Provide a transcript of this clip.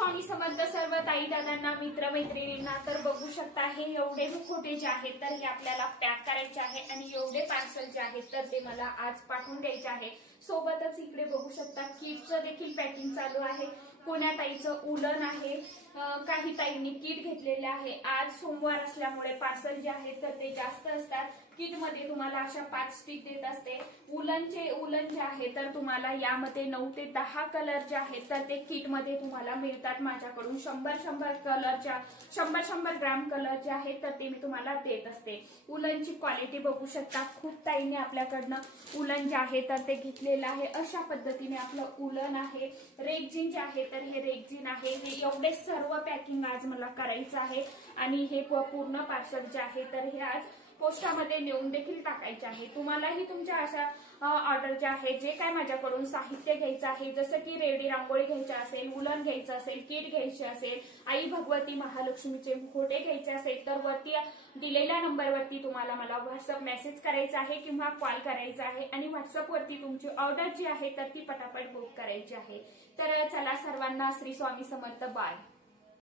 स्वामी समर्थ सर्व ताई दादांना मित्र मैत्रिणींना तर बघू शकता हे एवढे मुखवटे जे आहेत तर हे आपल्याला पॅक करायचे आहे आणि एवढे पार्सल जे आहेत तर ते मला आज पाठवून द्यायचे आहे। सोबतच इकडे बघू शकता किटचं देखील पॅकिंग चालू आहे। कोण्या ताईचं उलन आहे, काही ताईंनी किट घेतलेले आहे। आज सोमवार असल्यामुळे पार्सल जे आहेत तर ते जास्त असतात। किट मध्ये तुम्हाला अशा 5 स्टिक देत असते। उलन जे आहे तर तुम्हाला यामध्ये 9 ते 10 कलर जे आहेत तर ते किट मध्ये तुम्हाला मिळतात। माझ्याकडून 100 कलरच्या 100 ग्राम कलर जे आहेत तर ते मी तुम्हाला देत असते। उलनची क्वालिटी बघू शकता, खूप ताईंनी आपल्याकडनं उलन जे आहे तर ते घेतलेलं आहे। अशा पद्धतीने आपलं उलन आहे। रेक्झिन जे आहे तर हे रेक्झिन आहे। हे एवढे सर्व पॅकिंग आज मला करायचं आहे आणि हे पूर्ण पार्सल जे आहे तर हे आज पोस्टामध्ये नेऊन देखील टाकायचे आहे। तुम्हालाही तुमच्या अशा ऑर्डर जे आहे जे काय माझ्याकडून साहित्य घ्यायचं आहे, जसं की रेडी रांगोळी घ्यायची असेल, उलन घ्यायचं असेल, किट घ्यायची असेल, आई भगवती महालक्ष्मीचे मुखवटे घ्यायचे असेल तर वरती दिलेल्या नंबरवरती तुम्हाला मला व्हॉट्सअप मेसेज करायचा आहे किंवा कॉल करायचा आहे आणि व्हॉट्सअप वरती तुमची ऑर्डर जी आहे तर ती पटापट बुक करायची आहे। तर चला सर्वांना श्री स्वामी समर्थ, बाय।